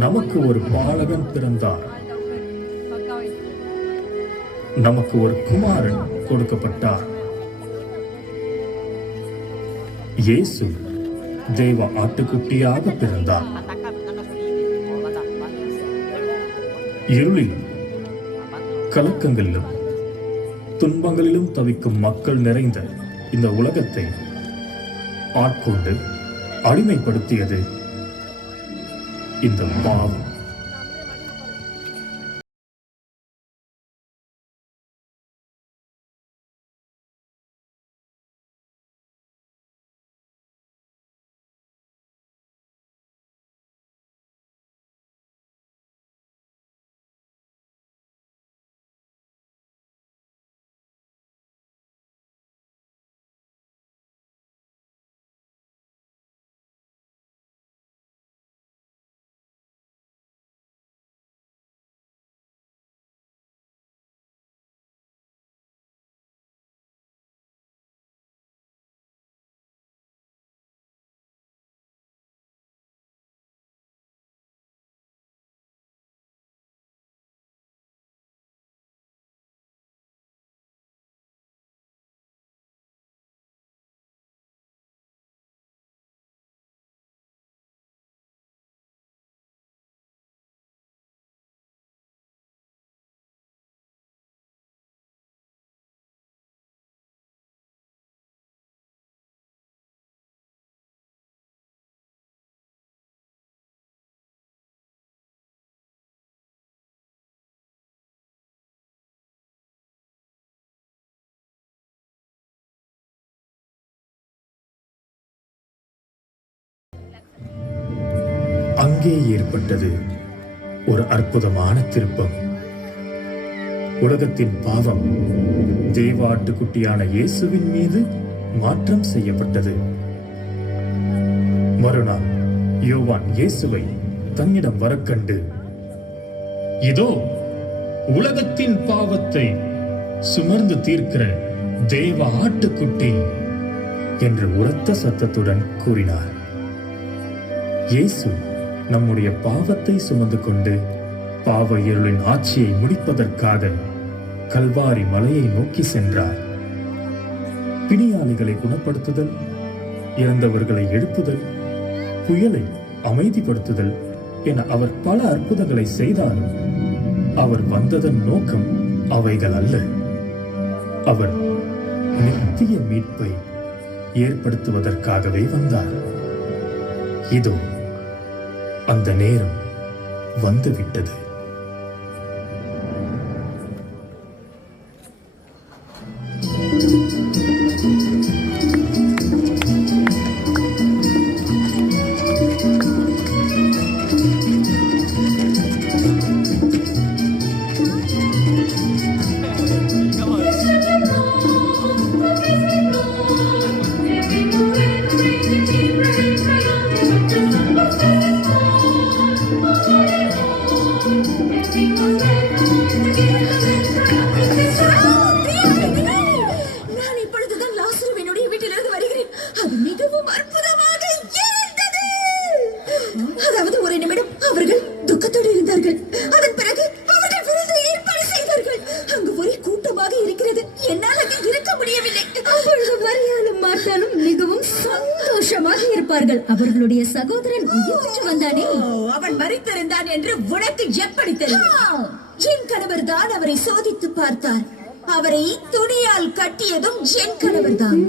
நமக்கு ஒரு பாலகன் பிறந்தார், நமக்கு ஒரு குமாரன் கொடுக்கப்பட்டார். இயேசு தேவ ஆட்டுக்குட்டியாக பிறந்தார். இருளில், கலக்கங்களிலும் துன்பங்களிலும் தவிக்கும் மக்கள் நிறைந்த இந்த உலகத்தை ஆட்கொண்டு அடிமைப்படுத்தியது இந்த பாவம். அங்கே ஏற்பட்டது ஒரு அற்புதமான திருப்பம். உலகத்தின் பாவம் தேவ ஆட்டுக்குட்டியான இயேசுவின் மீது மாற்றம் செய்யப்பட்டது. மறுநாள் யோவான் இயேசுவை தன்னிடம் வரக்கண்டு, இதோ உலகத்தின் பாவத்தை சுமர்ந்து தீர்க்கிற தேவ ஆட்டுக்குட்டி என்று உரத்த சத்தத்துடன் கூறினார். இயேசு நம்முடைய பாவத்தை சுமந்து கொண்டு பாவ இருளின் ஆட்சியை முடிப்பதற்காக கல்வாரி மலையை நோக்கி சென்றார். பிணியாளிகளை குணப்படுத்துதல், இறந்தவர்களை எழுப்புதல், புயலை அமைதிப்படுத்துதல் என அவர் பல அற்புதங்களை செய்தாலும் அவர் வந்ததன் நோக்கம் அவைகள் அல்ல. அவர் நித்திய மீட்பை ஏற்படுத்துவதற்காகவே வந்தார். இதோ அந்த நேரம் வந்துவிட்டது. அவர்களுடைய சகோதரன் உயிர் பெற்று வந்தானே, அவன் மரித்திருந்தான் என்று உனக்கு எப்படி தெரியும்? என் கணவர் தான் அவரை சோதித்து பார்த்தார். அவரை துணியால் கட்டியதும் என் கணவர் தான்.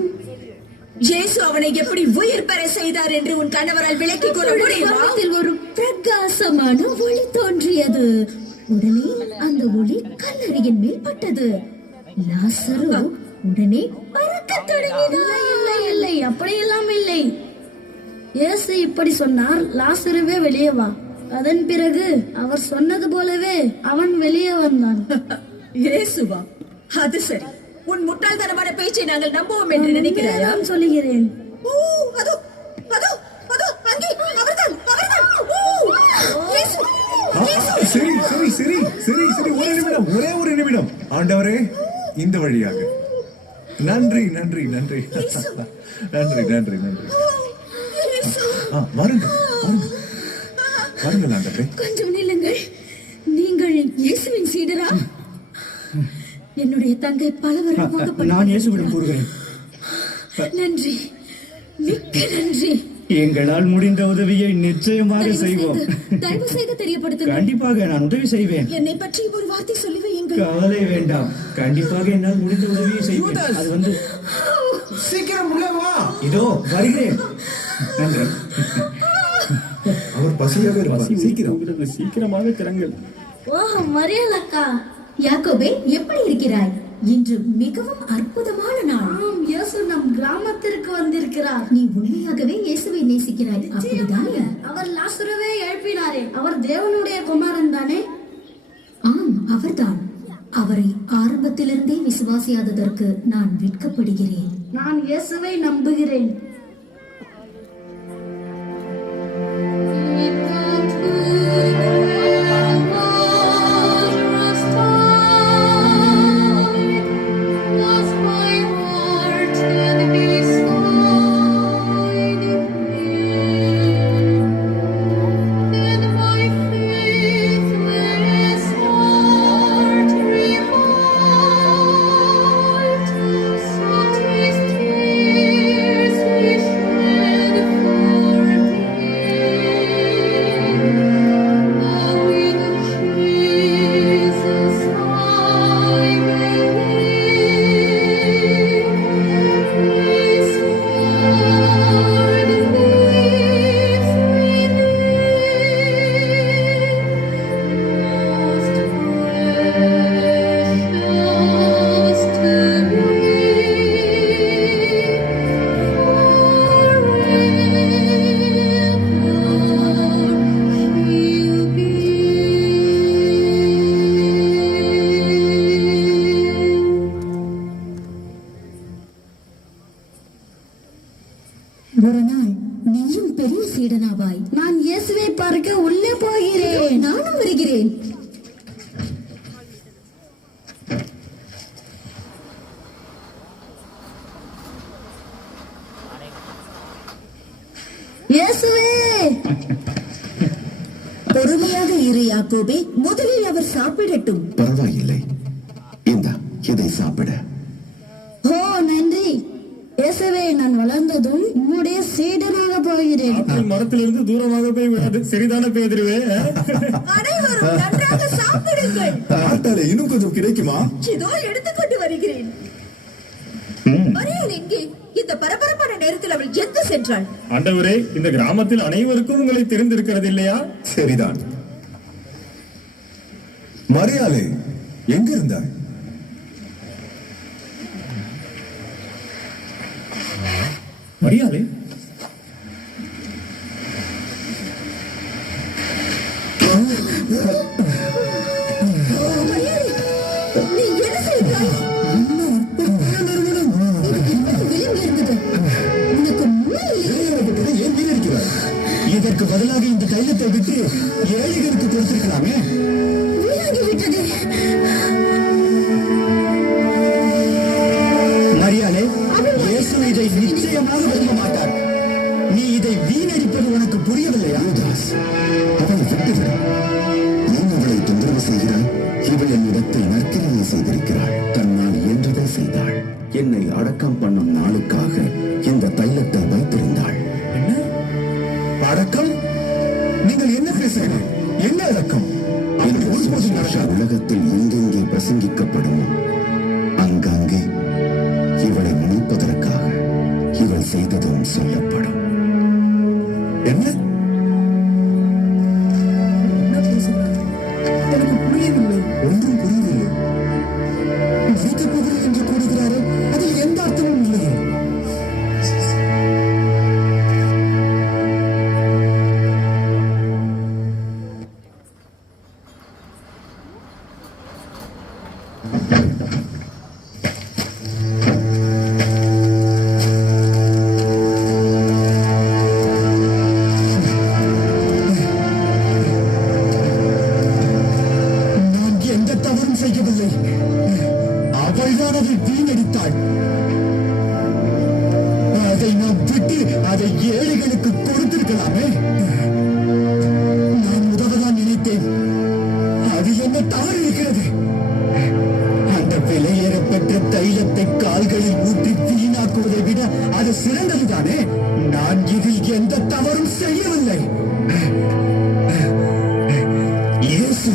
இயேசு அவனை எப்படி உயிர் பெற செய்தார் என்று உன் கணவரால் விளக்கி கூற முடியுமா? ஒரு பிரகாசமான ஒளி தோன்றியது. உடனே அந்த ஒளி கல்லறையின் மேல் பட்டது. லாசரு உடனே பறக்கத் தொடங்கினார். இல்லை இல்லை, அப்படியெல்லாம் இல்லை. இயேசு இப்படி சொன்னார், லாசருவே வெளியே வா. அதன் பிறகு அவர் சொன்னது போலவே அவன் வெளியே வந்தான். இயேசுவா? அது சரி. உன் முட்டாள்தனமான பேச்சை நாங்கள் நம்புவோம் என்று நினைக்கிறாயா? சொல்லுகிறேன். சரி சரி சரி சரி சரி, ஒரு நிமிடம், ஒரே ஒரு நிமிடம். ஆண்டவரே, இந்த வழியாக. நன்றி நன்றி நன்றி நன்றி நன்றி நன்றி. வாருங்க வாருங்க. வாருங்கள் ஆண்டவரே. கொஞ்சம் நில்லுங்கள். நீங்கள் இயேசுவின் சீடரா? என்னுடைய தங்கை பல வருடமாக நான் இயேசுவிடம் கூறுகிறேன். நன்றி, மிக்க நன்றி. எங்களால் முடிந்த உதவியை நிச்சயமாக செய்வோம். தயவு செய்து தெரியப்படுத்துங்கள். கண்டிப்பாக நான் உதவி செய்வேன். என்னை பற்றி ஒரு வார்த்தை சொல்லி வையுங்கள். கவலை வேண்டாம், கண்டிப்பாக என்னால் முடிந்த உதவியை செய்வேன். அது வந்து சீக்கிரம் உள்ளே வா. இதோ வருகிறேன். நன்றி. அவர் பசியாக இருப்பார். பசி சீக்கிரம். உயிர்க்கிறது. சீக்கிரமாக திறங்கள். ஓ மரியாள் அக்கா. யாக்கோபே, எப்படி இருக்கிறாய்? இன்று மிகவும் அற்புதமான நாள். ஆம், இயேசு நம் கிராமத்திற்கு வந்திருக்கிறார். நீ உண்மையாகவே இயேசுவை நேசிக்கிறாய், அப்படிதானே? அவர் லாசருவை எழுப்பினாரே, அவர் தேவனுடைய குமாரன் தானே? ஆம், அவர்தான். அவரை ஆரம்பத்திலிருந்தே விசுவாசியாததற்கு நான் வெட்கப்படுகிறேன். நான் இயேசுவை நம்புகிறேன். ஒரு நாள் நீயும் பெரிய சீடனாவாய். நான் இயேசுவை பார்க்க உள்ளே போகிறேன். நானும் வருகிறேன். இயேசுவே, பொறுமையாக இரு யாக்கோபே. முதலில் அவர் சாப்பிடட்டும். பரவாயில்லை, இதை சாப்பிட. ஓ நன்றி. இயேசுவே, நான் வளர்ந்ததும் உம்முடைய சீடனாக போகிறேன். ஆப்பிள் மரத்திலிருந்து தூரமாக போய் விடாது. சரிதானே பேதுருவே? அனைவரும் நன்றாக சாப்பிடுங்கள். ஆட்டாளே, இன்னும் கொஞ்சம் கிடைக்குமா? இதோ எடுத்துக்கொண்டு வருகிறேன். மரியாள் எங்கே? இந்த பரபரப்பான நேரத்தில் அவள் எங்கு சென்றாள்? ஆண்டவரே, இந்த கிராமத்தில் அனைவருக்கும் உங்களை தெரிந்திருக்கிறது இல்லையா? சரிதான். மரியாளே, எங்க இருந்தாய்? மரியாதை. நீ என்ன செய்தாய்? இதற்கு பதிலாக இந்த தைலத்தை விட்டு ஏழைகளுக்கு கொடுத்திருக்கலாமே. மரியாதை, இயேசு இதை நிச்சயமாக விரும்ப மாட்டார். நீ இதை வீணடிப்பது உனக்கு புரியவில்லையா? அவளை விட்டுவிடு. ஏன் அவளை தொந்தரவு செய்கிறாய்? இவள் என்னிடத்தில் நற்கிரியை செய்திருக்கிறாள். தன்னால் இயன்றதை செய்தாள். என்னை அடக்கம் பண்ணும் நாளுக்காக இந்த தைலத்தை வைத்திருந்தாள். என்ன அடக்கம்? நீங்கள் என்ன பேசுகிறீர்கள்? என்ன அடக்கம்? இந்த சுவிசேஷம் உலகத்தில் எங்கெங்கே பிரசங்கிக்கப்படுமோ அங்கங்கே இவளை மன்னிப்பதற்காக இவள் செய்ததும் சொல்லப்படும். என்ன? எனக்கு புரியவில்லை. ஒன்றும் புரியவில்லை. மறிக்கப் போகிறேன் என்று கூறுகிறாரே, அதில் எந்த அர்த்தமும் இல்லையே. நான் எந்த தவறும் செய்யவில்லை. அவள்தான் அதை வீணடித்தாள். அதை நாம் விட்டு அதை ஏழைகளுக்கு கொடுத்திருக்கலாமே. நான் நடந்ததுதானே. நான் இதில் எந்த தவறும் செய்யவில்லை. இயேசு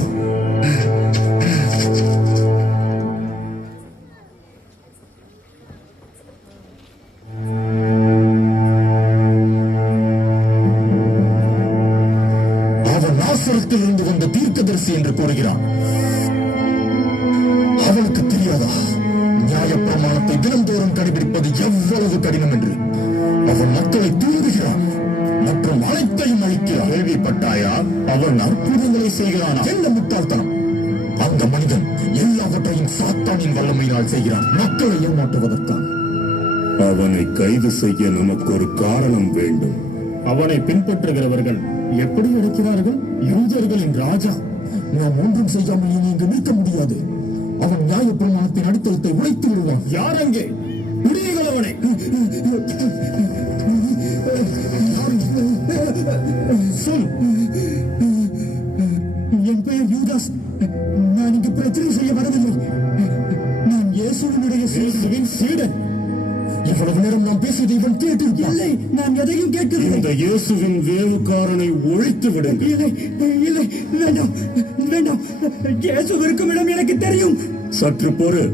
அவன் நாசரத்திலிருந்து வந்த தீர்க்கதரிசி என்று கூறுகிறான். அவனுக்கு தெரியாதா நியாயப்பிரமாணத்தை தினந்தோறும் கடைபிடிப்பது எவ்வளவு கடினம் என்று? அவன் மக்களை தூண்டுகிறான் மற்றும் அனைத்தையும் அளிக்கிறான். கேள்விப்பட்டாயா? அவன் அற்புதங்களை செய்கிறான். என்ன முட்டாள்தனம்! அந்த மனிதன் எல்லாவற்றையும் சாத்தானின் வல்லமையினால் செய்கிறான், மக்களை ஏமாற்றுவதற்காக. அவனை கைது செய்ய நமக்கு ஒரு காரணம் வேண்டும். அவனை பின்பற்றுகிறவர்கள் எப்படி அழைக்கிறார்கள்? யூதர்களின் ராஜா. நாம் ஒன்றும் செய்யாமல் இனி இங்கு நிற்க முடியாது. அவன் நியாயப்பிரமாணத்தின் அடித்தளத்தை உடைத்து விடுவான். யார் அங்கே? பிடியுங்கள் அவனை. சொல். என் பெயர் யூதாஸ். நான் இங்கு பிரச்சனை செய்ய வரவில்லை. நான் இயேசுவினுடைய இயேசுவின் சீடன். இவ்வளவு நேரம் நான் பேசியதை இவன் கேட்டிருப்பான். இல்லை, நான் எதையும் கேட்கவில்லை. இந்த இயேசுவின் வேவுக்காரனை ஒழித்து விடுங்கள். இல்லை, இல்லை, வேண்டாம், வேண்டாம். இயேசு இருக்கும் இடம் எனக்கு தெரியும். சற்று பொறு.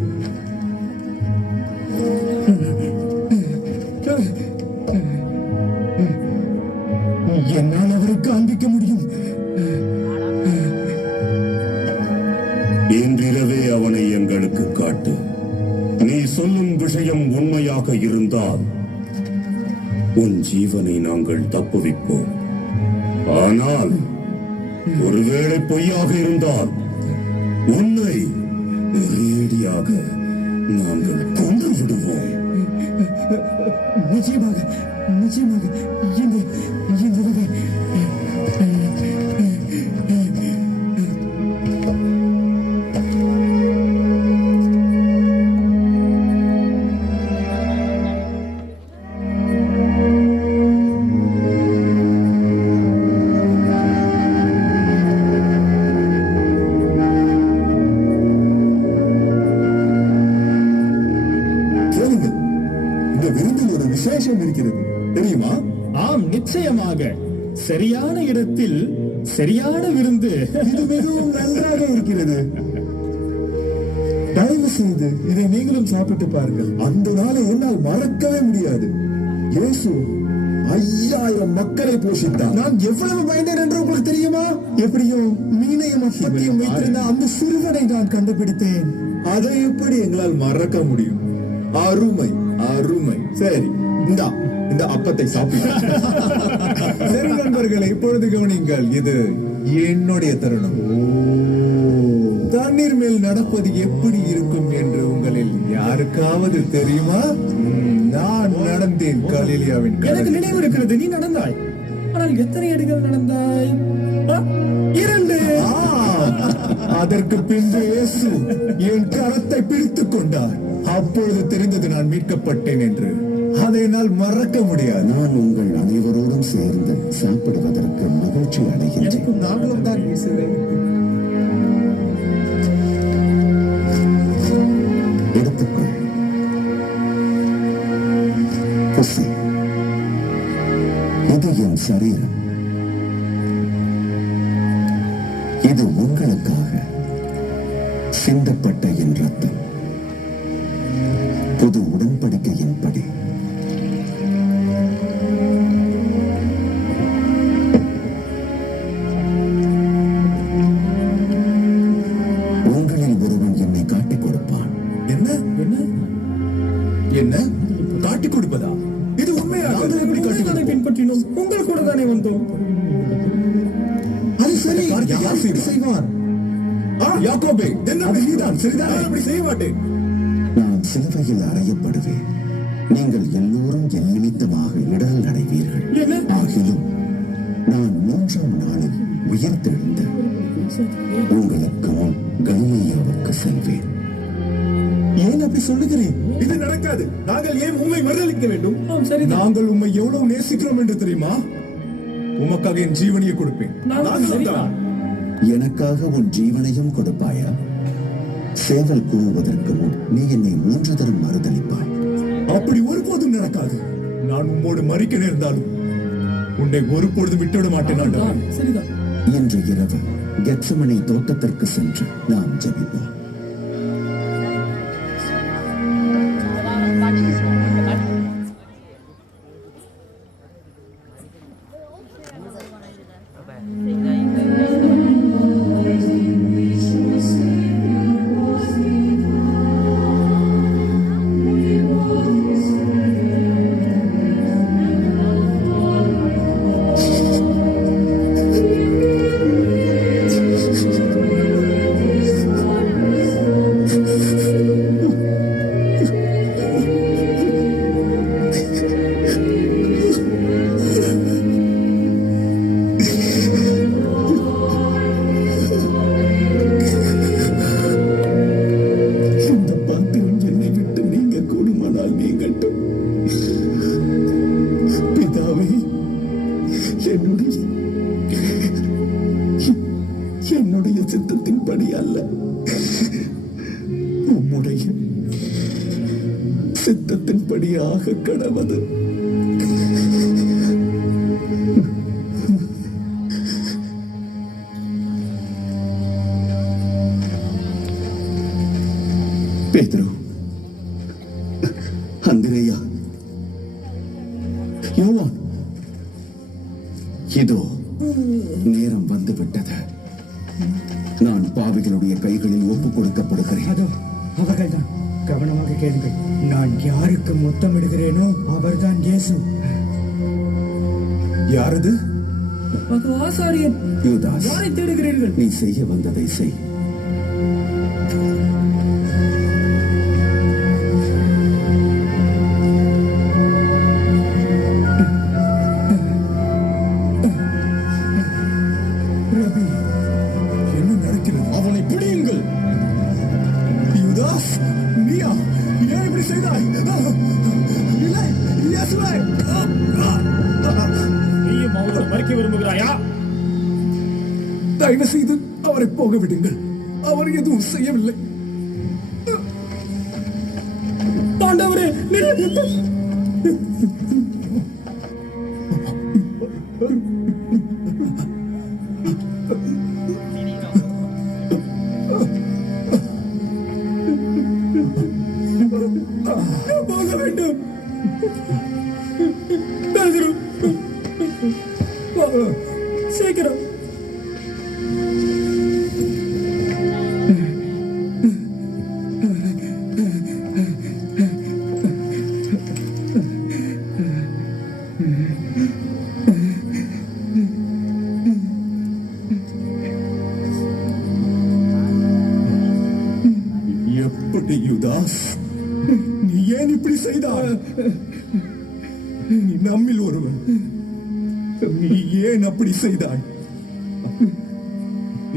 என்னால் அவரை காண்பிக்க முடியும். இன்றிரவே அவனை எங்களுக்கு காட்டு. நீ சொல்லும் விஷயம் உண்மையாக இருந்தால் உன் ஜீவனை நாங்கள் தப்புவிப்போம். ஆனால் ஒருவேளை பொய்யாக இருந்தால் உன்னை ஒரேடியாக நாங்கள் கொன்று விடுவோம். நிச்சயமாக, நிச்சயமாக. இந்த வகை விசேஷம் இருக்கிறது தெரியுமா? ஆம், நிச்சயமாக. சரியான இடத்தில் சரியான விருந்து. இது மிகவும் நன்றாக இருக்கிறது. தயவு செய்து இதை நீங்களும் சாப்பிட்டு பாருங்கள். அந்த நாளை என்னால் மறக்கவே முடியாது. இயேசு 5000 மக்களை போஷித்தார். நான் எவ்வளவு பயந்தேன் என்று உங்களுக்கு தெரியுமா? எப்படியோ மீனையும் அப்பத்தையும் வைத்திருந்த அந்த சிறுவனை நான் கண்டுபிடித்தேன். அதை எப்படி எங்களால் மறக்க முடியும்? அருமை, அருமை. சரி, இந்த அப்பத்தை சாப்பிட. சரி நண்பர்களை, இப்பொழுது கவனிங்கள். இது என்னுடைய தருணம். தண்ணீர் மேல் நடப்பது எப்படி இருக்கும் என்று உங்களில் யாருக்காவது தெரியுமா? நான் நடந்தேன் கலிலியாவின் எனக்கு நினைவு இருக்கிறது, நீ நடந்தாய். ஆனால் எத்தனை அடிகள் நடந்தாய்? 2. அதற்கு பின்பு இயேசு என் கரத்தை பிடித்துக் கொண்டார். அப்பொழுது தெரிந்தது நான் மீட்கப்பட்டேன் என்று. அதை என்னால் மறக்க முடியாது. நான் உங்கள் அனைவரோடும் சேர்ந்து சாப்பிடுவதற்கு மகிழ்ச்சி அடைகின்றேன். நாங்களும் தான் எடுத்துக்கொள். புசி. இது என் சரீரம். இது உங்களுக்காக சிந்தப்பட்ட என் ரத்தம். புது உடன்படிக்கையின்படி உங்களில் ஒருவன் என்னை காட்டிக் கொடுப்பான். என்ன என்ன காட்டிக் கொடுப்பதா? இது உண்மையாக எப்படி பின்பற்றினோம்? உங்கள் கூட தானே வந்தோம். அது சரி. யார் செய்வார்? யாக்கோபே, நீதான். சரிதான், அப்படி செய்ய மாட்டேன். நான் சிலுவையில் அறையப்படுவேன். நீங்கள் எல்லோரும் என் நிமித்தமாக இடர்கள் அடைவீர்கள். ஆகிலும் நான் 3ஆம் நாளில் உயிர்த்தெழுந்து உங்களுக்கு முன் கலிலேயாவுக்கு செல்வேன். ஏன் அப்படி சொல்லுகிறேன்? இது நடக்காது. நாங்கள் ஏன் உம்மை மறுதலிக்க வேண்டும்? நாங்கள் உம்மை எவ்வளவு நேசிக்கிறோம் என்று தெரியுமா? உமக்காக என் ஜீவனையை கொடுப்பேன். எனக்காக உன் ஜீவனையும் கொடுப்பாயா? சேவல் கூவுவதற்கு முன் நீ என்னை 3 தரம் மறுதலிப்பாய். அப்படி ஒருபோதும் நடக்காது. நான் உம்மோடு மறிக்க நேர்ந்தாலும் உன்னை ஒரு பொழுது விட்டுவிட மாட்டேன் ஆண்டவரே. சரிதான். இன்று இரவு கெத்செமனே தோட்டத்திற்கு சென்று நாம் ஜெபிப்போம். என்னுடைய சித்தத்தின்படி அல்ல, உம்முடைய சித்தத்தின்படியாக கடவது. பேதுரு, அந்திரேயா, யோவான், இதோ நேரம் வந்துவிட்டது. நான் பாவிகளுடைய கைகளில் ஒப்புக் கொடுக்கப்படுகிறேன். அதோ அவர்கள்தான். கவனமாக கேளுங்கள். நான் யாருக்கு முத்தமிடுகிறேனோ அவர்தான் இயேசு. யாரது? அது ஆசாரியன். யூதாஸ், யாரை தேடுகிறீர்கள்? நீ செய்ய வந்ததை செய். அவனை பிடியுங்கள். யூதாஸ், நீயா? ஏன் இப்படி செய்தாய்? இல்லை, இயேசுவே! நீயும் அவரோடு மறிக்க விரும்புகிறாயா? தயவு செய்து அவரை போக விடுங்கள். அவர் எதுவும் செய்யவில்லை. ஆண்டவரே, போக வேண்டும். பேதுரு, சீக்கிரம். எப்படி யூதாஸ், நீ ஏன் இப்படி செய்தாய்? நீ நம்மில் ஒருவன். நீ ஏன் அப்படி செய்தாய்?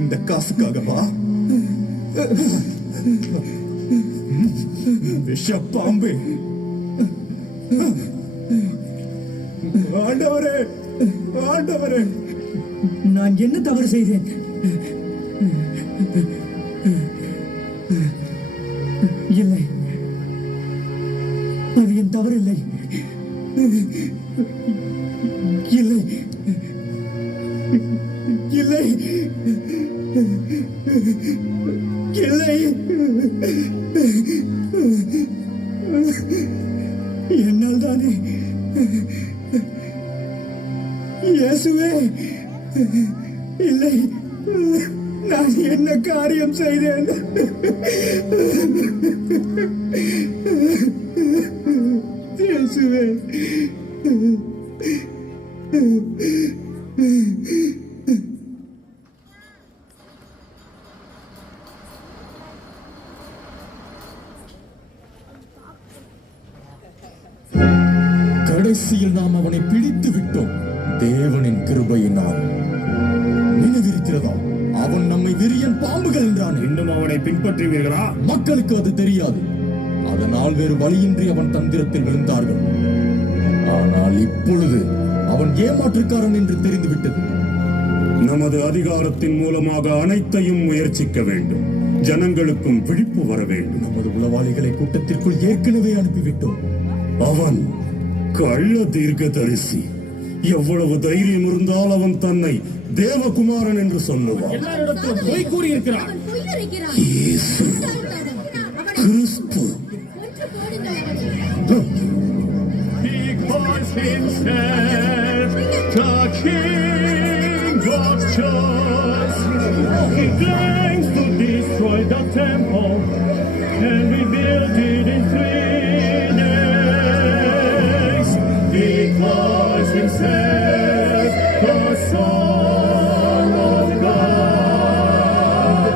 இந்த காசுக்காகவா? விஷப்பாம்பே! ஆண்டவரே, ஆண்டவரே, நான் என்ன தவறு செய்தேன்? இல்லை, அது என் தவறில்லை. இல்லை, இல்லை, இல்லை. என்னால் தானே. இயேசுவே, இல்லை, நான் என்ன காரியம் செய்தேன்? இயேசுவே, கடைசியில் நாம் அவனை பிடித்து விட்டோம். தேவனின் கிருபையினால். நினைவிருக்கிறதா, அவன் நம்மை விரியன் பாம்புகள் என்றான். இன்னும் அவனை பின்பற்றுவீர்களா? மக்களுக்கு அது தெரியாது. அதனால் வேறு வழியின்றி அவன் தந்திரத்தில் விழுந்தார்கள். ஆனால் இப்பொழுது அவன் ஏமாற்றுக்காரன் என்று தெரிந்துவிட்டது. நமது அதிகாரத்தின் மூலமாக அனைத்தையும் முயற்சிக்க வேண்டும். ஜனங்களுக்கும் விழிப்பு வர வேண்டும். நமது உளவாளிகளை கூட்டத்திற்குள் ஏற்கனவே அனுப்பிவிட்டோம். அவன் கள்ள தீர்க்கதரிசி. எவ்வளவு தைரியம் இருந்தால் அவன் தன்னை தேவகுமாரன் என்று சொல்லுவான். எல்லாரிடத்திலும் பொய் கூறியிருக்கிறான். இயேசு கிறிஸ்து. Because himself the King of choice, he claims to destroy the temple and rebuild it in 3 days. Because himself the Son of God.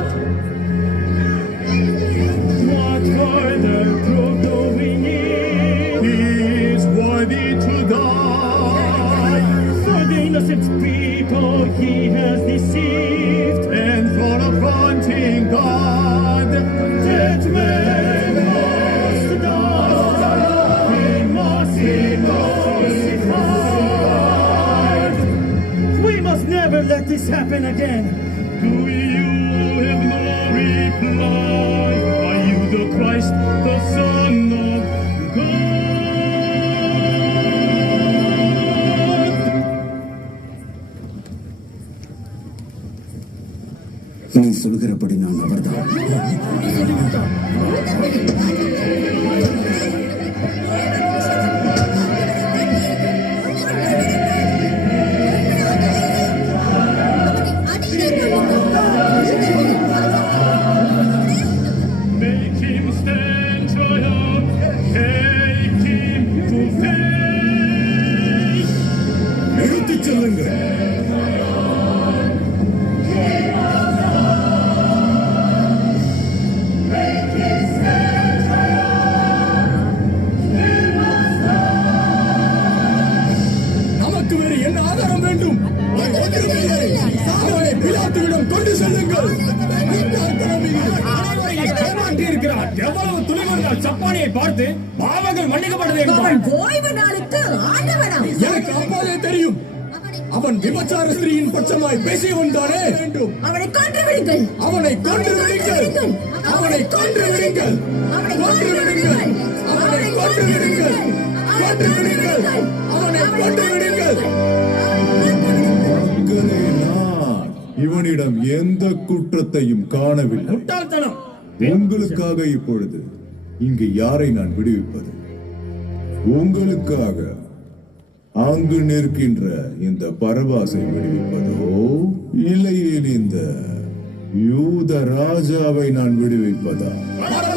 What further proof do we need? He is worthy to die. For the innocent people he has deceived, and for affronting God, that man must die. He must be crucified. We must never let this happen again. Do you have no reply? Are you the Christ, the Son of God? நீ சொல்கிறபடி நான் அவர்தான். Make him stand triumph, take him to face. நிறுத்திச் செல்லுங்கள். நமக்கு வேறு என்ன ஆதாரம் வேண்டும்? அவனை பிலாத்துவிடம் கொண்டு செல்லுங்கள். ஏமாற்றி இருக்கிறார். எவ்வளவு துணிவர்கள் சப்பானியை பார்த்து பாவங்கள் மன்னிக்கப்பட்டது என்பார். அவன் ஓய்வு நாளுக்கு ஆண்டவனாம். எனக்கு அப்போதே தெரியும். அவன் விபச்சார ஸ்திரீயின் பட்சமாய் பேசியவன் தானே. அவனை கொன்று விடுங்கள். அவனை கொன்று விடுங்கள். அவனை கொன்று விடுங்கள். அவனை கொன்று விடுங்கள். அவனை கொன்று விடுங்கள். கொன்று விடுங்கள். அவனை கொன்று விடுங்கள். மகனே, நான் இவனிடம் எந்த குற்றத்தையும் காணவில்லை. முட்டாள்தனம். உங்களுக்காக இப்பொழுது இங்கு யாரை நான் விடுவிப்பது? உங்களுக்காக அங்கு நிற்கின்ற இந்த பரபாசை விடுவிப்பதோ, இல்லையேல் இந்த யூத ராஜாவை நான் விடுவிப்பதா?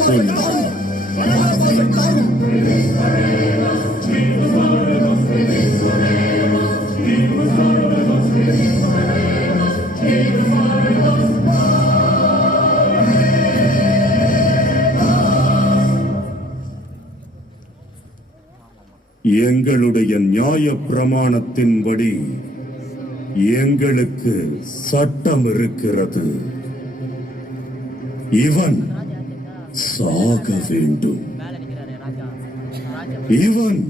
சொல்லுங்கள். எங்களுடைய நியாய பிரமாணத்தின்படி எங்களுக்கு சட்டம் இருக்கிறது. இவன் சாக வேண்டும். இவன்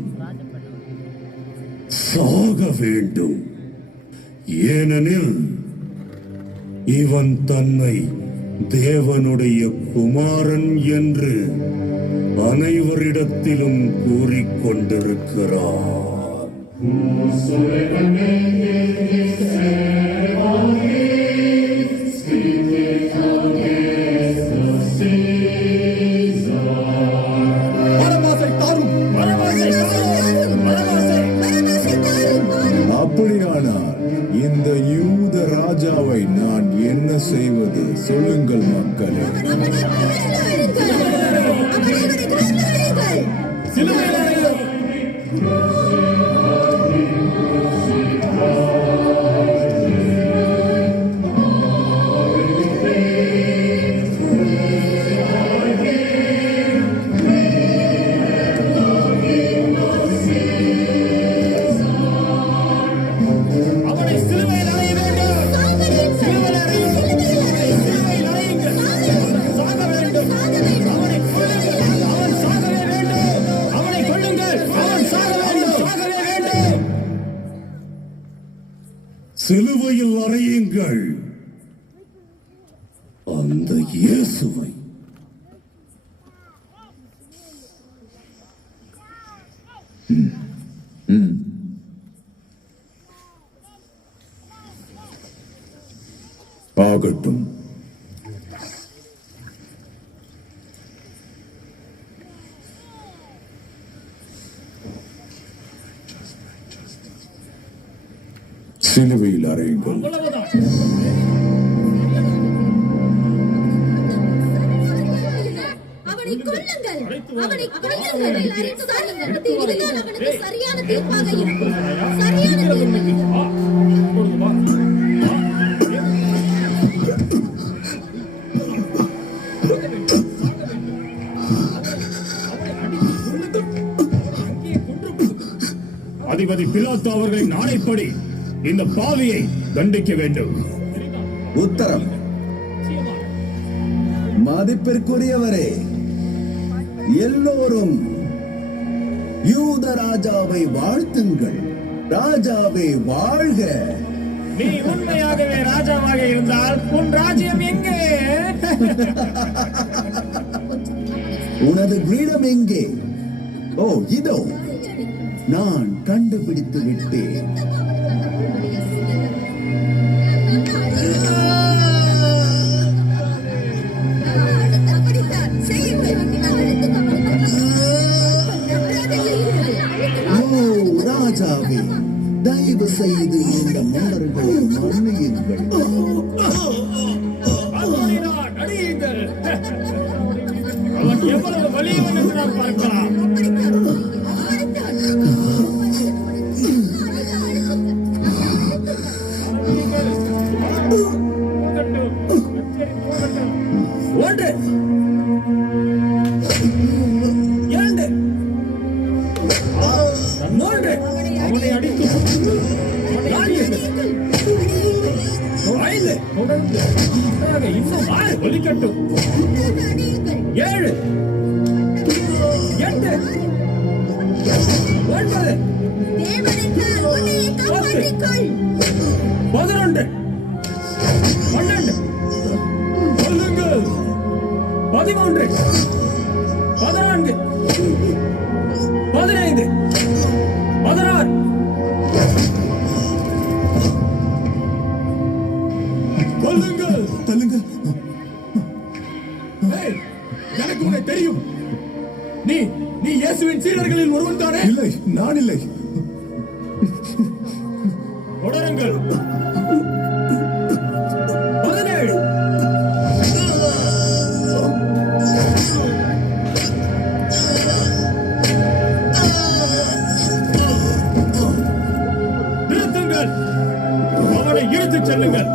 சாக வேண்டும். ஏனெனில் இவன் தன்னை தேவனுடைய குமாரன் என்று அனைவரிடத்திலும் கூறிக்கொண்டிருக்கிறான். பரபாசை தாரும். பரபாசை தாரும். பரபாசை. அப்படியானால் இந்த யூத ராஜாவை நான் என்ன செய்வது? சொல்லுங்கள் மக்களே. சிலுவையில் அறையும். அவனை சிலுவையில் அறைய வேண்டும். சிலுவையில் அறையும். சிலுவையில் அறையுங்கள். சாக வேண்டும். அவனை கொல்லுங்கள். அவன் சாகவே வேண்டும். அவனை கொல்லுங்கள். அவன் சாக வேண்டும். சாகவே வேண்டும். சிலுவையில் அறையுங்கள் அந்த இயேசுவை. ஆகட்டும். சிலுவையில் அறையுங்கள். அவனை கொல்லுங்கள், அவனை கொல்லுங்கள், அறைந்து கொல்லுங்கள். இதுதான் அவனுக்கு சரியான தீர்ப்பாக இருக்கும். சரியான தீர்ப்பு இது. அதிபதி பிலாத்து அவர்களின் ஆணைப்படி இந்த பாவியை தண்டிக்க வேண்டும். உத்தரம். மதிப்பிற்குரியவரே, எல்லோரும் யூத ராஜாவை வாழ்த்துங்கள். ராஜாவை வாழ்க. நீ உண்மையாகவே ராஜாவாக இருந்தால் உன் ராஜ்யம் எங்கே? உனது கிரீடம் எங்கே? ஓ, இதோ நான் கண்டுபிடித்து விட்டேன். ராஜாவே, தயவு செய்து இந்த மன்னர்களை மன்னியுங்கள். அடியுங்கள். அவன் எவ்வளவு வலியவன் என்று நாம் பார்க்கலாம். ஒன்று, இரண்டு, மூன்று, அவனை அடித்து நான்கு, ஐந்து, தொடர்ந்து இன்னும் 6 ஒலிக்கட்டும். 7, 8, 9, 11, 12, சொல்லுங்கள். 13, 14, 15, 16. சொல்லுங்கள். தள்ளுங்க. ஏய், எனக்கு உன்னை தெரியும். நீ நீ இயேசுவின் சீடர்களில் ஒருவன் தானே? இல்லை, நான் இல்லை. தொடருங்கள். 17, நிறுத்துங்கள். அவனை இழுத்துச் செல்லுங்கள்.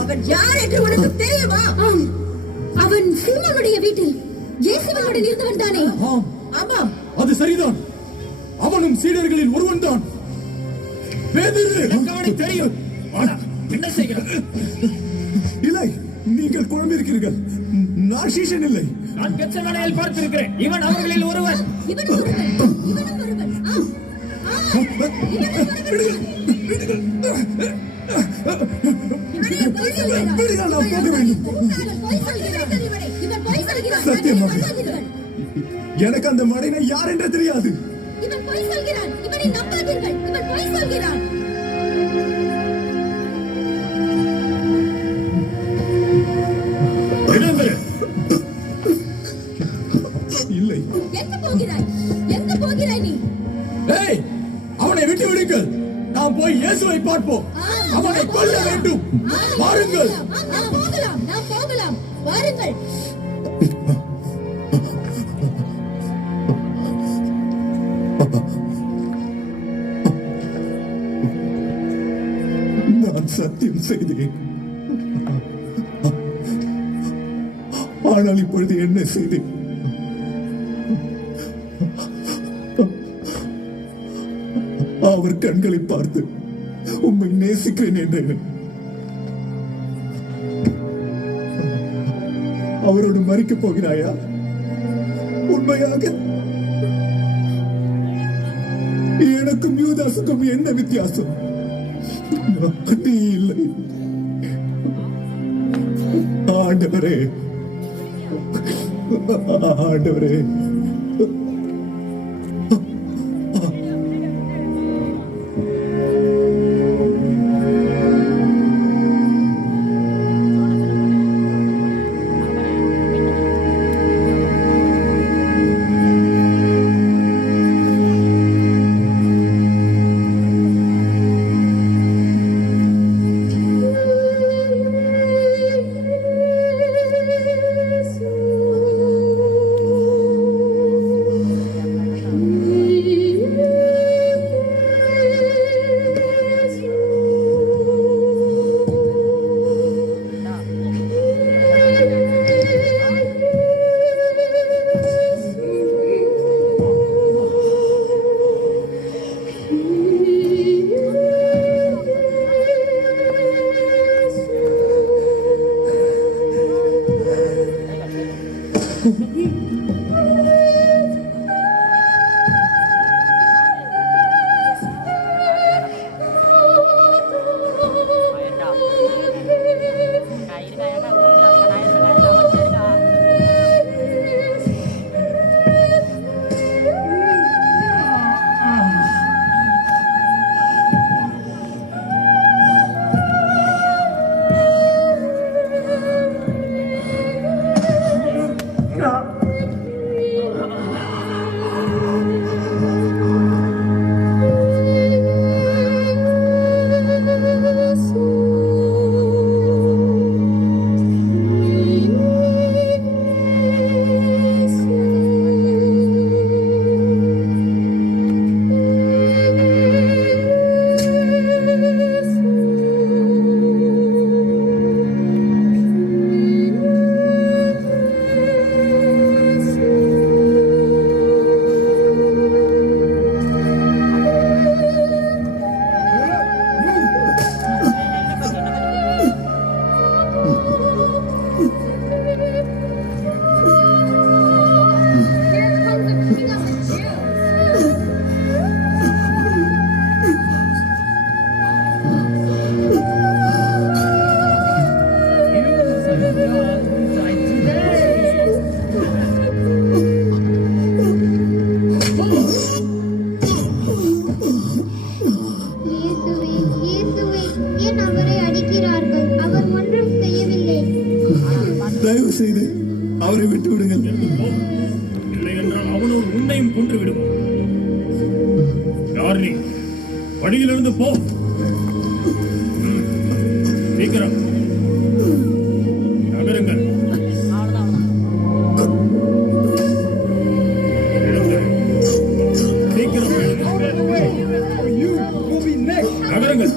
அவன் யார் என்று உனக்கு தெரியுமா? ஆம், அவன் சீமனுடைய வீட்டில் இயேசுவனுடன் இருந்தவன் தானே? ஆமாம். அது சரிதான். அவனும் சீடர்களில் ஒருவன் தான். பேதுரு, எனக்கு அவனை தெரியும். ஆனால் என்ன செய்கிறான்? இல்லை, நீங்கள் குழம்பிருக்கிறீர்கள். நான் சீஷன் இல்லை. நான் கெத்செமனேயில் பார்த்திருக்கிறேன். இவன் அவர்களில் ஒருவன். இவனும் ஒருவன், இவனும் ஒருவன். ஆம், ஆமாம், இவனும் ஒருவன். இவனை பொய் சொல்கிறான். விடுங்க, நான் போக வேண்டும். இவன் பொய் சொல்கிறான். இவன் பொய் சொல்கிறான். சத்தியமாக. இவனை நம்பாதீர்கள். எனக்கு அந்த மடையனை யார் என்று தெரியாது. இவன் பொய் சொல்கிறான். இவனை நம்பாதீர்கள். இவன் பொய் சொல்கிறான். விடுங்கள். இல்லை. எங்க போகிறாய்? எங்க போகிறாய் நீ? ஏய், அவனை விட்டு விடுங்கள். நாம் போய் இயேசுவை பார்ப்போம். அவனை கொல்ல வேண்டும். வாருங்கள். நாம் போகலாம். நாம் போகலாம். வாருங்கள். நான் சத்தியம் செய்தேன். ஆனால் இப்பொழுது என்ன செய்தேன்? அவர் கண்களை பார்த்து உம்மை நேசிக்கிறேன் என்றேன். அவரோடு மறிக்கப் போகிறாயா? உண்மையாக? எனக்கும் யூதாசுக்கும் என்ன வித்தியாசம்? நீ இல்லை. ஆண்டவரே, ஆண்டவரே, தயவு செய்து அவரை விட்டு விடுங்கள். இல்லை என்றால் அவனோடு உன்னையும் கொன்று விடுவான். யார் நீ? வழியிலிருந்து போ. சீக்கிரம் நகருங்கள். சீக்கிரம் நகருங்கள்.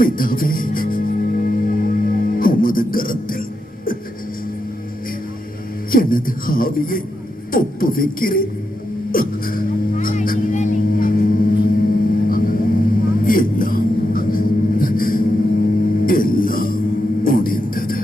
பிதாவே, உமது கரத்தில் எனது ஆவியை ஒப்புவிக்கிறேன். எல்லாம் எல்லாம் முடிந்தது.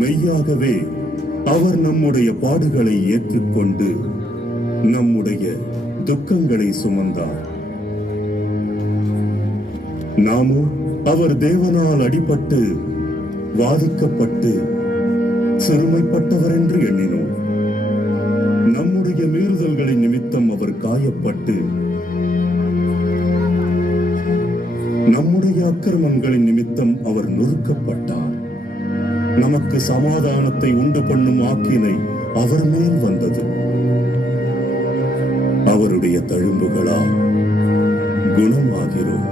மெய்யாகவே அவர் நம்முடைய பாடுகளை ஏற்றுக்கொண்டு நம்முடைய துக்கங்களை சுமந்தார். நாமோ அவர் தேவனால் அடிபட்டு வாதிக்கப்பட்டு சிறுமைப்பட்டவர் என்று எண்ணினோம். நம்முடைய மீறுதல்களின் நிமித்தம் அவர் காயப்பட்டு நம்முடைய அக்கிரமங்களின் நிமித்தம் அவர் நொறுக்கப்பட்டார். நமக்கு சமாதானத்தை உண்டு பண்ணும் ஆக்கினை அவர் மேல் வந்தது. அவருடைய தழும்புகளால் குணமாகிறோம்.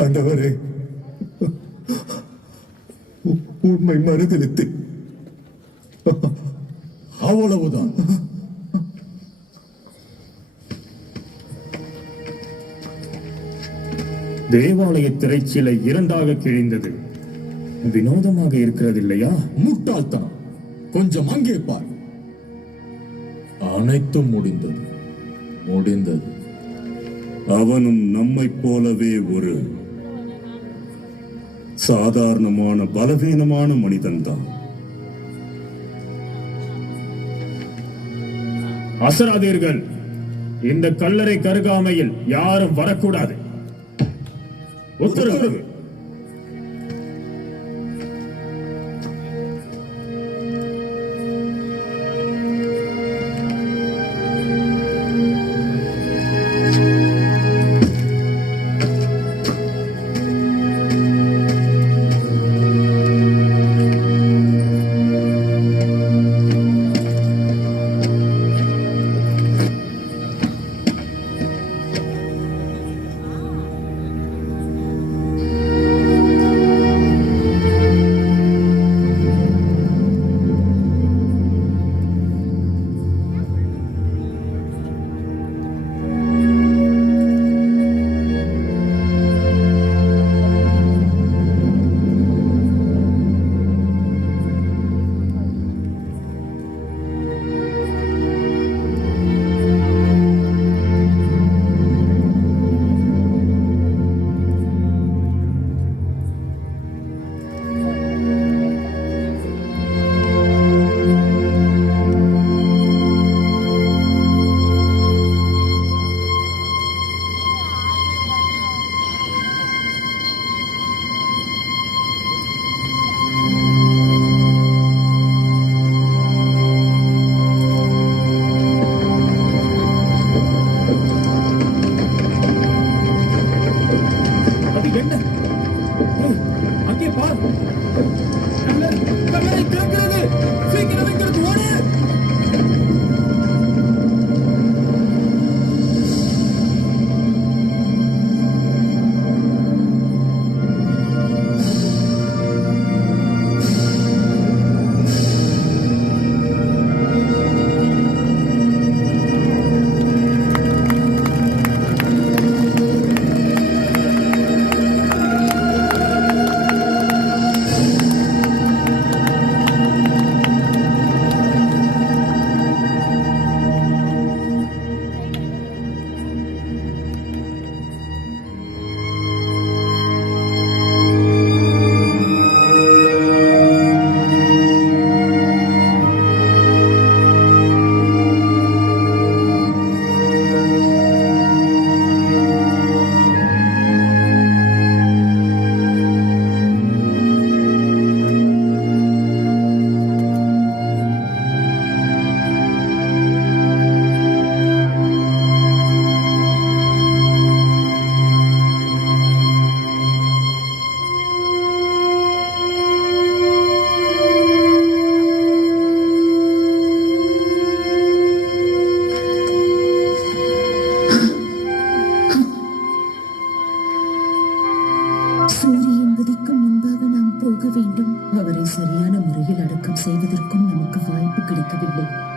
ஆண்டவரே, உண்மை மறுதலித்து அவ்வளவுதான். தேவாலய திரைச்சீலை இரண்டாக கிழிந்தது வினோதமாக இருக்கிறது இல்லையா? முட்டாள்தான். கொஞ்சம் அங்கே பார். அனைத்தும் முடிந்தது. அவனும் நம்மைப் போலவே ஒரு சாதாரணமான பலவீனமான மனிதன்தான். அசராதீர்கள். இந்த கல்லறை கருகாமையில் யாரும் வரக்கூடாது. உத்தரவு.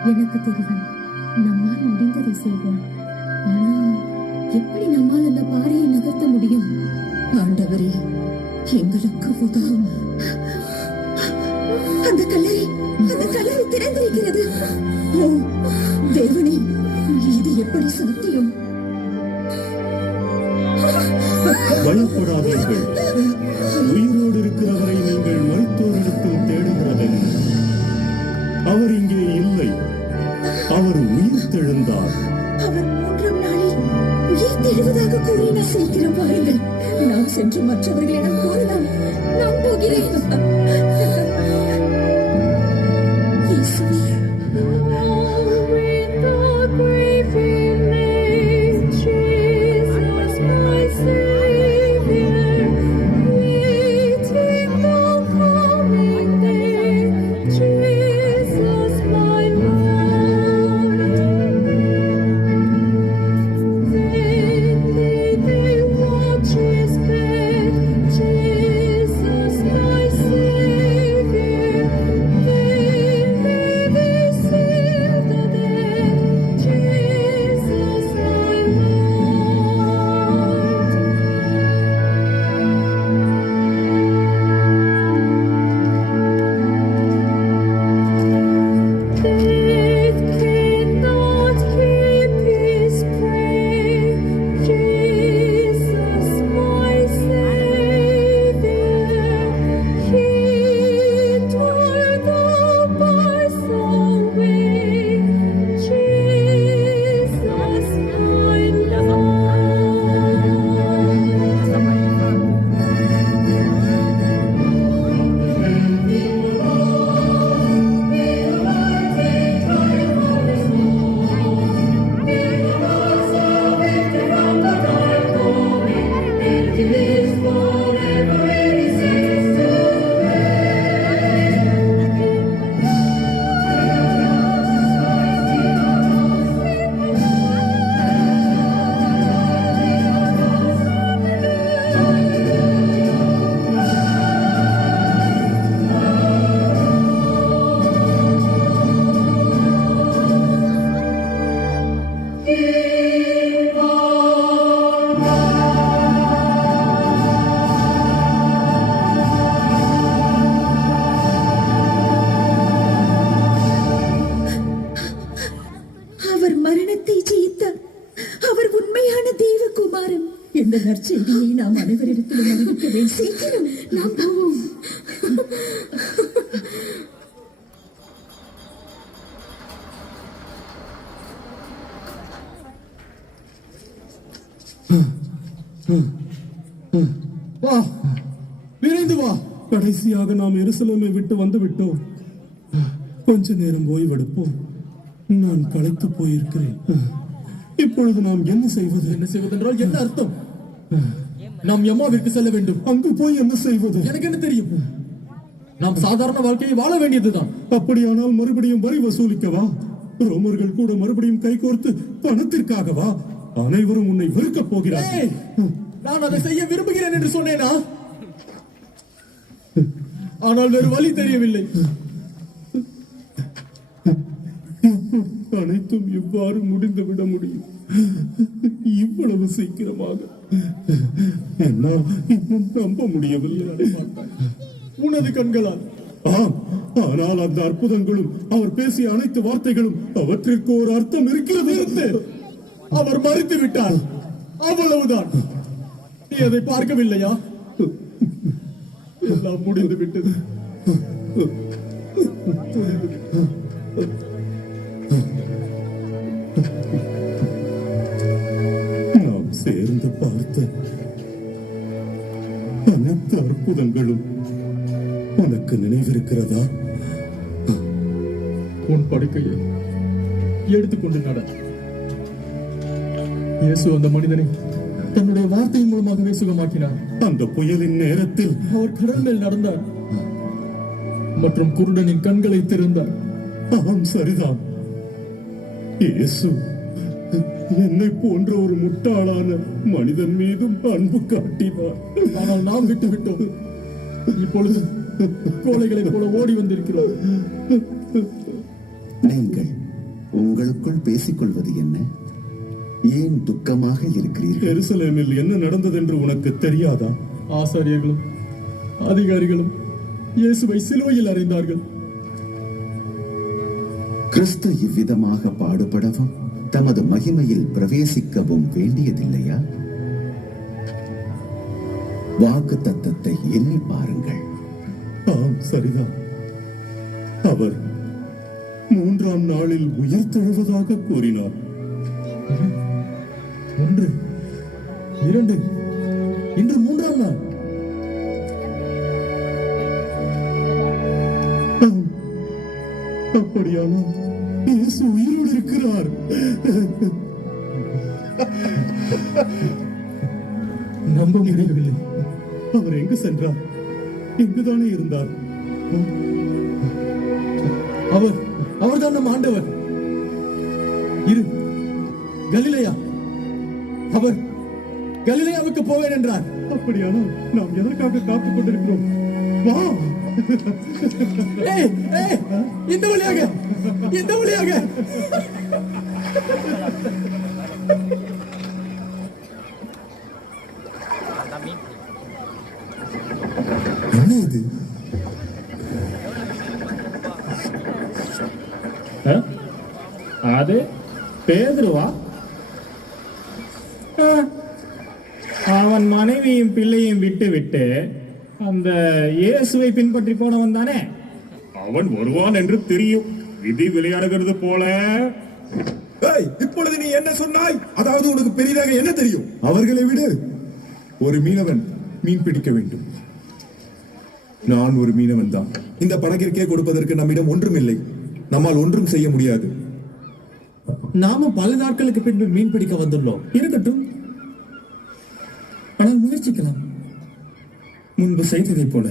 எனக்கு தெரியும், நம்மால் முடிந்ததை செய்வோம். ஆனால் எப்படி நம்மால் அந்த பாறையை நகர்த்த முடியும்? ஆண்டவரே, எங்களுக்கு உதவும். அந்த கல்லறை திறந்திருக்கிறது. ஓ தேவனே, இது எப்படி சாத்தியம்? பயப்படாதீர்கள். உயிரோடு இருக்கிறவரை நீங்கள் மருத்துவரிடத்தில் தேடுகிறதென்ன? அவர் இங்கே இல்லை. அவர் உயிர் தெழுந்தார். அவர் 3ஆம் நாளில் உயிர் தெழுவதாக கூறினார். சீக்கிரம் பாருங்கள், நாம் சென்று மற்றவர்களிடம் கூறலாம். நான் போகிறேன். இயேசுவே, His தேவகுமாரன் இந்த நற்செய்தியை நாம் அனைவரிடத்திலும் அறிவிக்க வேண்டும். சீக்கிரம் நாம் போவோம். வா, விரைந்து வா. கடைசியாக நாம் எருசலேமை விட்டு வந்து விட்டோம். கொஞ்ச நேரம் ஓய்வெடுப்போம். நான் களைத்து போயிருக்கிறேன். இப்பொழுது நாம் என்ன செய்வது? என்ன செய்வதென்றால் என்ன அர்த்தம்? நாம் எம்மாவிற்கு செல்ல வேண்டும். அங்கு போய் என்ன செய்வது? எனக்கு என்ன தெரியும்? நாம் சாதாரண வாழ்க்கையை வாழ வேண்டியதுதான். அப்படியானால் மறுபடியும் வரி வசூலிக்கவா? ரோமர்கள் கூட மறுபடியும் கைகோர்த்து பணத்திற்காகவா? அனைவரும் உன்னை வெறுக்கப் போகிறார்கள். நான் அதை செய்ய விரும்புகிறேன் என்று சொன்னேனா? ஆனால் வேறு வழி தெரியவில்லை. அனைத்தும் இவ்வாறு முடிந்துவிட முடியும் இவ்வளவு சீக்கிரமாக? என்னால் இன்னும் நம்ப முடியவில்லை. உனது கண்களால். ஆம், ஆனால் அந்த அற்புதங்களும் அவர் பேசிய அனைத்து வார்த்தைகளும் அவற்றிற்கு ஒரு அர்த்தம் இருக்கிறது. அவர் மறுத்து விட்டார், அவ்வளவுதான். நீ அதை பார்க்கவில்லையா? எல்லாம் முடிந்து விட்டது. நாம் சேர்ந்து பார்த்த அனைத்து அற்புதங்களும் உனக்கு நினைவிருக்கிறதா? உன் படுக்கையை எடுத்துக்கொண்டு நட. இயேசு அந்த மனிதனை தன்னுடைய வார்த்தையின் மூலமாகவே சுகமாக்கினார். அந்த புயலின் நேரத்தில் அவர் கடல் மேல் நடந்தார் மற்றும் குருடனின் கண்களை திறந்தார். ஆம், சரிதான். இயேசு என்னை போன்ற ஒரு முட்டாளான மனிதன் மீதும் அன்பு காட்டினார். ஆனால் நாம் விட்டு விட்டோம். இப்பொழுது கோழைகளைப் போல ஓடி வந்திருக்கிறோம். நீங்கள் உங்களுக்குள் பேசிக்கொள்வது என்ன? ஏன் துக்கமாக இருக்கிறீர்கள்? எருசலேமில் என்ன நடந்தது என்று உனக்கு தெரியாதா? ஆசாரியர்களும் அதிகாரிகளும் இயேசுவை சிலுவையில் அறைந்தார்கள். கிறிஸ்து இவ்விதமாக பாடுபடவும் தமது மகிமையில் பிரவேசிக்கவும் வேண்டியதில்லையா? வாக்கு தத்தத்தை எண்ணி பாருங்கள். ஆம், சரிதான். அவர் 3ஆம் நாளில் உயிர் தழுவதாக கூறினார். 1, 2, இன்று 3ஆம் நாள். ஆம், அப்படியானால் இயேசு உயிரோடு இருக்கிறார். நம்ப முடியவில்லை. அவர் எங்கு சென்றார்? எங்குதானே இருந்தார்? அவர்தான் நம் ஆண்டவர். இரு, கலிலேயா. அவர் கலிலேயாவுக்கு போவேன் என்றார். அப்படியானால் நாம் எதற்காக காத்துக் கொண்டிருக்கிறோம்? வா. ஏய், ஏய், இந்த வழியாக, இந்த வழியாக. என்ன இது? அது பேதுருவா? அவன் மனைவியும் பிள்ளையும் விட்டு அந்த இயேசுவை பின்பற்றி போனவன் தானே? அவன் வருவான் என்று தெரியும். விதி விளையாடுகிறது போல. இப்பொழுது நீ என்ன சொன்னாய்? அதாவது உனக்கு பெரிதாக என்ன தெரியும்? அவர்களை விடு. ஒரு மீனவன் மீன் பிடிக்க வேண்டும். நான் ஒரு மீனவன் தான். இந்த படகிற்கே கொடுப்பதற்கு நம்மிடம் ஒன்றுமில்லை. நம்மால் ஒன்றும் செய்ய முடியாது. நாம பல நாட்களுக்கு பின்பு மீன் பிடிக்க வந்துள்ளோம். இருக்கட்டும், ஆனால் முயற்சிக்கலாம். முன்பு செய்ததைப் போல.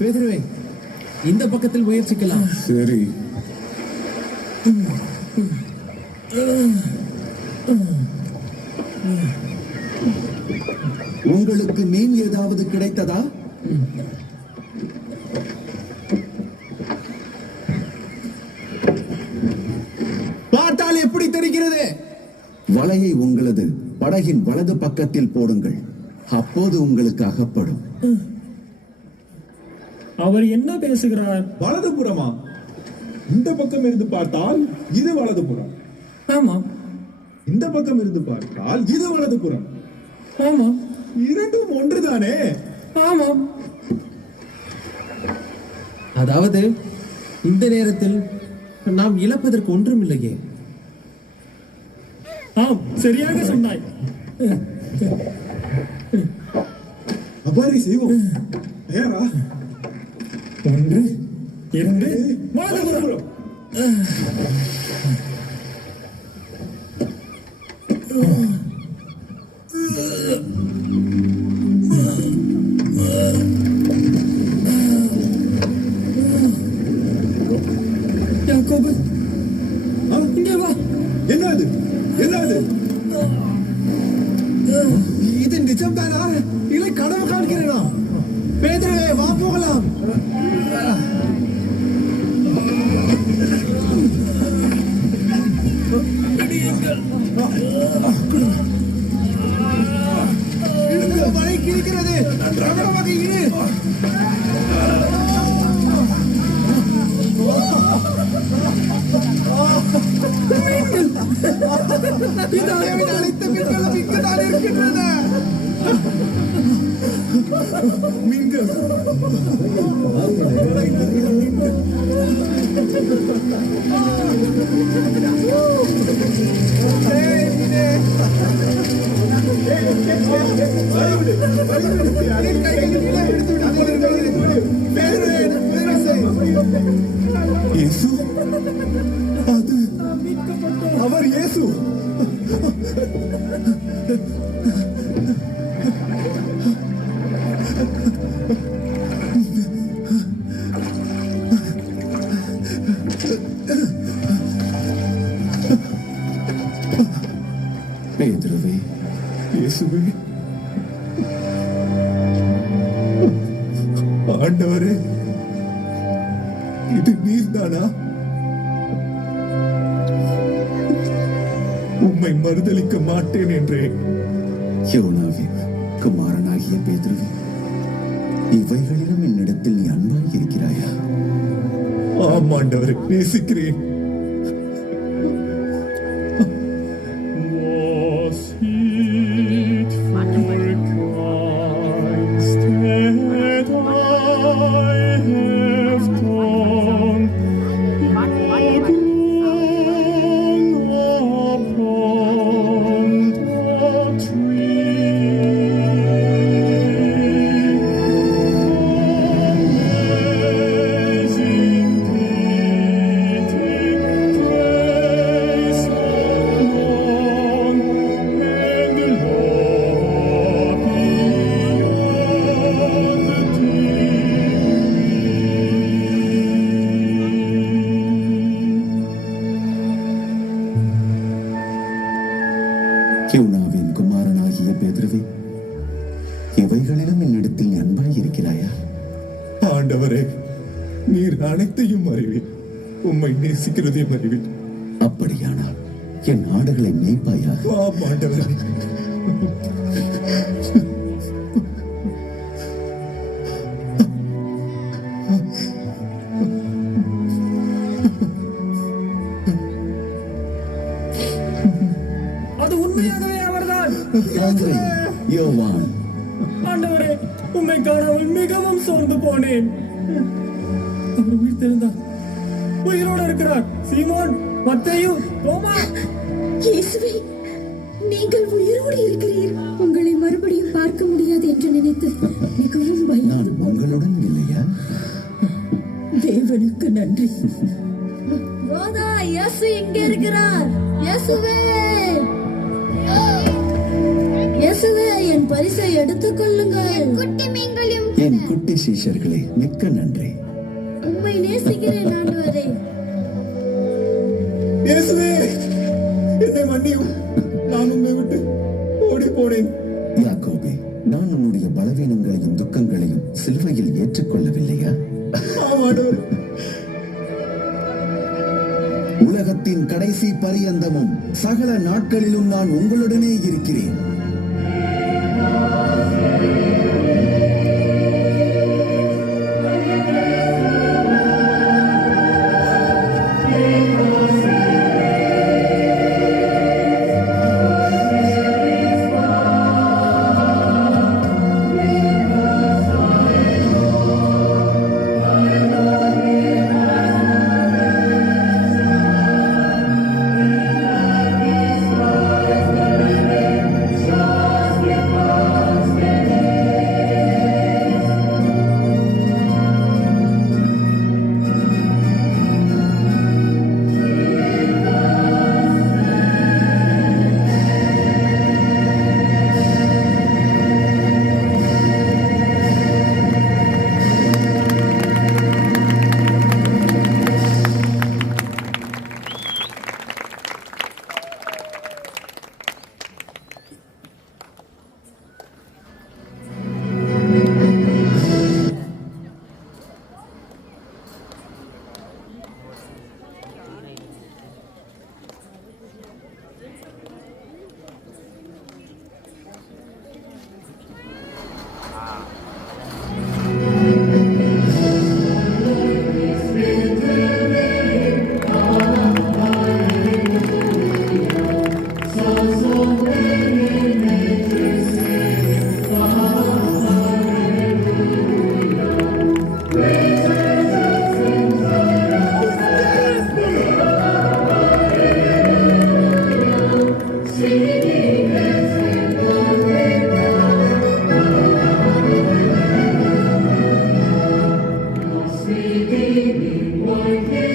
பேதுருவே, இந்த பக்கத்தில் முயற்சிக்கலாம். சரி. உங்களுக்கு மீன் ஏதாவது கிடைத்ததா? பார்த்தால் எப்படி தெரிகிறது? வலையை உங்களது படகின் வலது பக்கத்தில் போடுங்கள். அப்போது உங்களுக்கு அகப்படும். அவர் என்ன பேசுகிறார்? வலதுபுறமா? இந்த பக்கம் இருந்து பார்த்தால் இது வலதுபுறம். ஆமாம். இந்த பக்கம் இருந்து பார்த்தால் இது வலதுபுறம். ஆமாம். இரண்டும் ஒன்றுதானே? ஆமாம். அதாவது இந்த நேரத்தில் நாம் இழப்பதற்கு ஒன்றும் இல்லையே. ஆம், சரியாக சொன்னாய். அவ்வாறே செய்வோம். தயாரா? 1 2 வலதுபுறம். யாக்கோபு, இங்கே வா. என்னது? என்னது? இது நிஜம்தானா இல்லை கனவு காண்கிறேனா? பேதுருவே, வா போகலாம். மழை கிழிக்கிறது. நன்றாக இரு. அழைத்த மீன்கள் இங்குதான் இருக்கின்றன. மீன்கள் இயேசு, அது அவர் இயேசு. பேதுருவே, இயேசுவே, ஆண்டவரே, இது நீர்தானா? உம்மை மறுதலிக்க மாட்டேன் என்றேன். யோனாவின் குமாரனாகிய பேதுருவே, இவைகளிலும் என்னிடத்தில் நீ அன்பாய் இருக்கிறாயா? ஆம் ஆண்டவரை, நேசிக்கிறேன். Was it for Christ that I have gone upon the tree? Amazing pity, grace unknown, and love beyond the யோனாவின் குமாரனாகிய பேதுருவே, இவைகளிலும் என்னிடத்தில் நீ அன்பாய் இருக்கிறாயா? ஆண்டவரே, நீர் அனைத்தையும் அறிவீர். உம்மை நேசிக்கிறதையும் அறிவீர். அப்படியானால் என் ஆடுகளை மேய்ப்பாயாக. ஆம் ஆண்டவரே. அது உண்மையாகவே அவர்தான். தந்தை யோவான், ஆண்டவரே, உம்மை காணாமல் மிகவும் சோர்ந்து போனேன். அவர் உயிர்த்தெழுந்தார், உயிரோடு இருக்கிறார். சீமோன், மத்தேயு, தோமா, இயேசுவே, நீங்கள் உயிரோடு இருக்கிறீர். உங்களை மறுபடியும் பார்க்க முடியாது என்று நினைத்து மிகவும் நான் பயந்து உங்களுடன் இல்லையா? தேவனுக்கு நன்றி. ரோதா, இயேசு இங்கே இருக்கிறார். இயேசுவே, இயேசுவே, என் பரிசை எடுத்துக் கொள்ளுங்கள். என் குட்டி சீஷர்களே, மிக்க நன்றி. உம்மை நேசிக்கிறேன் ஆண்டவரே. இயேசுவே, என்னை மன்னியும். நான் உம்மை விட்டு ஓடி போனேன். யாக்கோபே, நான் உன்னுடைய பலவீனங்களையும் துக்கங்களையும் சிலுவையில் ஏற்றுக்கொள்ளவில்லையா? ஆம் ஆண்டவரே. உலகத்தின் கடைசி பரியந்தமும் சகல நாட்களிலும் நான் உங்களுடனே இருக்கிறேன். Why